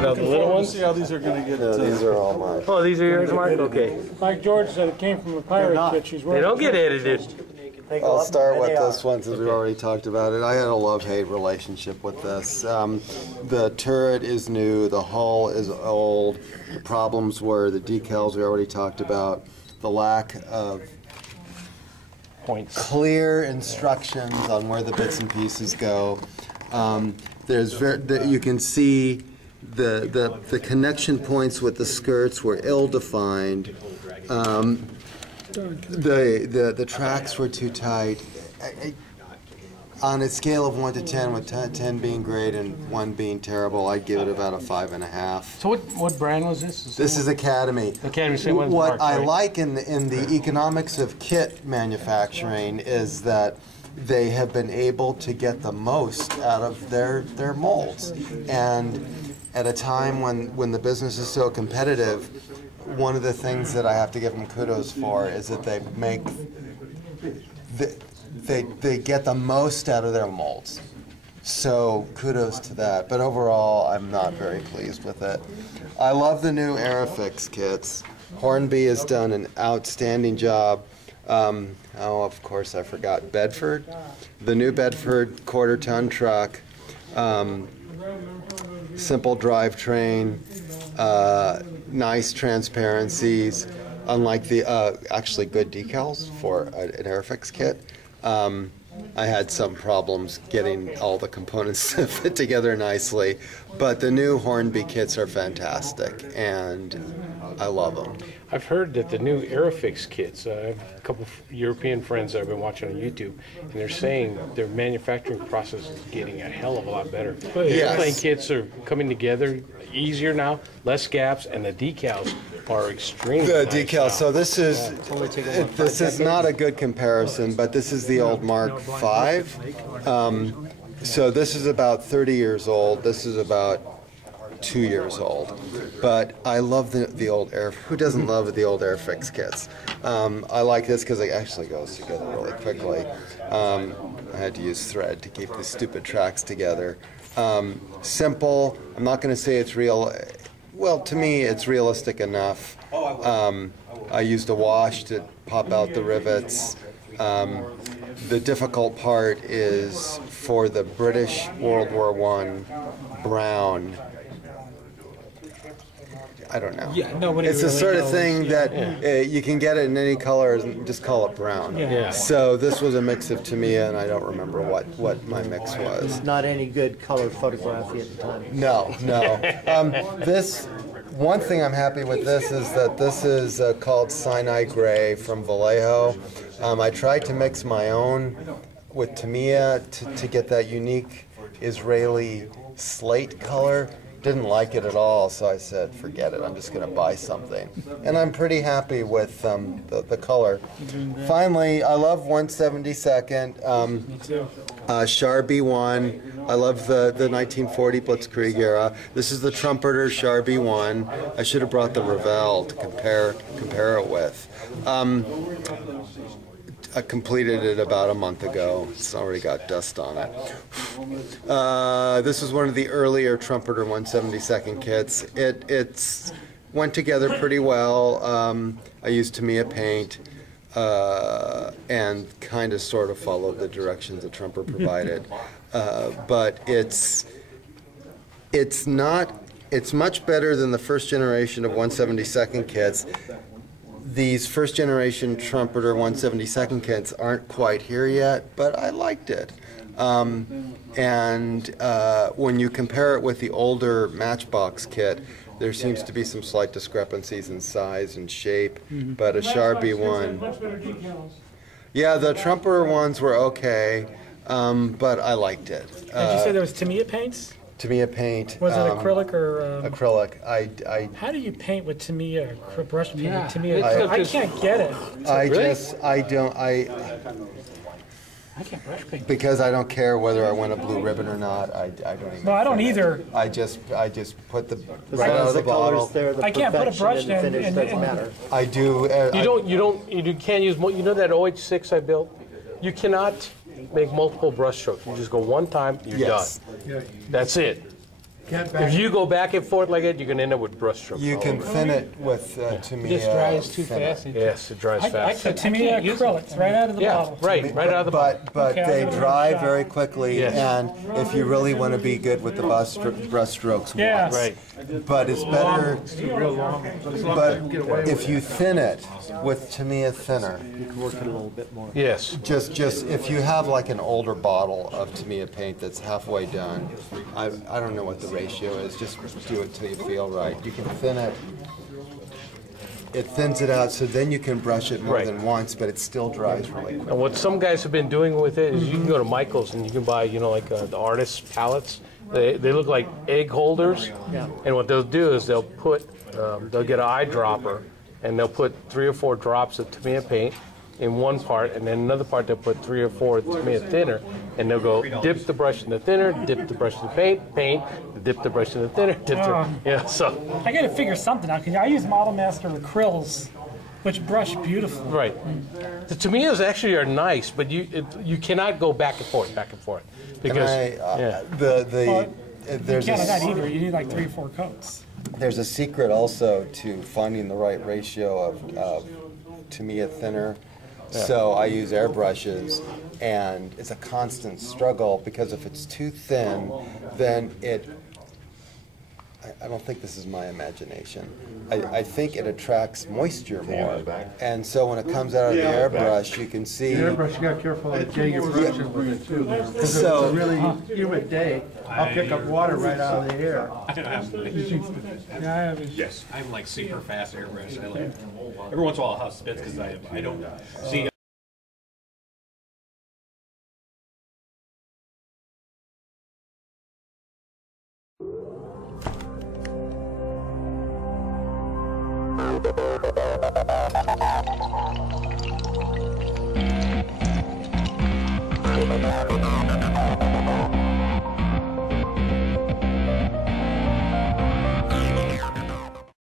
got all the little ones? See how these are going to get... No, these are all mine. Oh, these are yours, Mark? Okay. Like George said, it came from a pirate kit. She's They don't get edited. I'll start with this one since we've already talked about it. I had a love-hate relationship with this. The turret is new, the hull is old. The problems were the decals we already talked about, the lack of Points. clear instructions on where the bits and pieces go. You can see the connection points with the skirts were ill-defined. The tracks were too tight. On a scale of 1 to 10, with 10 being great and 1 being terrible, I'd give it about a 5.5. So what brand was this? This is Academy. Academy, same one as What Mark's, I right? like in the economics of kit manufacturing is that they have been able to get the most out of their molds. And at a time when the business is so competitive, one of the things that I have to give them kudos for is that they make they get the most out of their molds. So kudos to that. But overall, I'm not very pleased with it. I love the new Airfix kits. Hornby has done an outstanding job. Oh, of course, I forgot Bedford. The new Bedford quarter-ton truck. Simple drivetrain. Nice transparencies, unlike the actually good decals for an Airfix kit. I had some problems getting all the components to fit together nicely, but the new Hornby kits are fantastic, and I love them. I've heard that the new Airfix kits, I have a couple of European friends that I've been watching on YouTube, and they're saying their manufacturing process is getting a hell of a lot better. The airplane kits are coming together easier now, less gaps, and the decals are extremely The nice decals. now. So this is not a good comparison, but this is the old Mark V. So this is about 30 years old. This is about 2 years old. But I love the old Air. Who doesn't love the old Airfix kits? I like this because it actually goes together really quickly. I had to use thread to keep the stupid tracks together. Simple. I'm not going to say it's real. Well, to me, it's realistic enough. I used a wash to pop out the rivets. The difficult part is for the British World War I brown. I don't know. Yeah, nobody it's the really sort of knows. thing that you can get it in any color and just call it brown. Yeah. So this was a mix of Tamiya, and I don't remember what my mix was. Not any good color photography at the time. No. This one thing I'm happy with this is that this is called Sinai Gray from Vallejo. I tried to mix my own with Tamiya to get that unique Israeli slate color. Didn't like it at all, so I said, forget it, I'm just going to buy something. And I'm pretty happy with the color. Finally, I love 172nd. Char B1. I love the 1940 Blitzkrieg era. This is the Trumpeter Char B1. I should have brought the Revell to compare it with. I completed it about a month ago. It's already got dust on it. This was one of the earlier Trumpeter 172nd kits. It's went together pretty well. I used Tamiya paint and kind of sort of followed the directions that Trumpeter provided. But it's much better than the first generation of 172nd kits. These first generation Trumpeter 172nd kits aren't quite here yet, but I liked it. When you compare it with the older Matchbox kit, there seems to be some slight discrepancies in size and shape, but a Char B1. Yeah, the Trumpeter ones were okay, but I liked it. Did you say there was Tamiya paints? Tamiya paint. Was it acrylic or? Acrylic. How do you paint with Tamiya, brush paint Yeah. with Tamiya? I can't get it. I can't brush paint. because I don't care whether I want a blue ribbon or not. I don't even. No, I don't either. I just put the As right long out as of the the color's bottle. there, the I can't put a perfection brush and the in finish and- doesn't and- matter. I do. You can't use, you know that OH6 I built? You cannot make multiple brush strokes. You just go one time, you're Yes. done. That's it. If you go back and forth like that, you're going to end up with brush strokes. You can thin it with Tamiya. This dries too thinner. fast. Yes, it dries fast. So Tamiya acrylics, right out of the Yeah, bottle. right out of the bottle. But Okay, they I'll give it a dry shot. very quickly, Yes. and if you really want to be good with the brush strokes, Yeah. once. Right. But it's better. But if you thin it with Tamiya thinner, You can work it a little bit more. Yes. just if you have like an older bottle of Tamiya paint that's halfway done, I don't know what the ratio is. Just do it till you feel right. You can thin it. It thins it out, so then you can brush it more Right. than once, but it still dries really quick. And what some guys have been doing with it is you can go to Michael's and you can buy, like the artist's palettes. They look like egg holders. Yeah. And what they'll do is they'll get an eyedropper and they'll put 3 or 4 drops of Tamiya paint in one part, and then another part they'll put 3 or 4 Tamiya thinner, and they'll go dip the brush in the thinner, dip the brush in the paint, dip the brush in the thinner, so. I got to figure something out because I use Model Master acryls, which brush beautifully. Right. The Tamiyas actually are nice, but you cannot go back and forth, because There's You can't a, that either. You need like 3 or 4 coats. there's a secret also to finding the right ratio of Tamiya thinner. So I use airbrushes, and it's a constant struggle because if it's too thin, then I don't think this is my imagination. I think it attracts moisture more. And so when it comes out of the airbrush, you can see. Airbrush, you got to be careful of getting your brushes with it too. Because if it's So- a really humid day, I'll pick up water right out of the air. Yeah, I have a, Yes, I'm like super fast airbrush. I like every once in a while I'll have spits because I don't see. Thank you.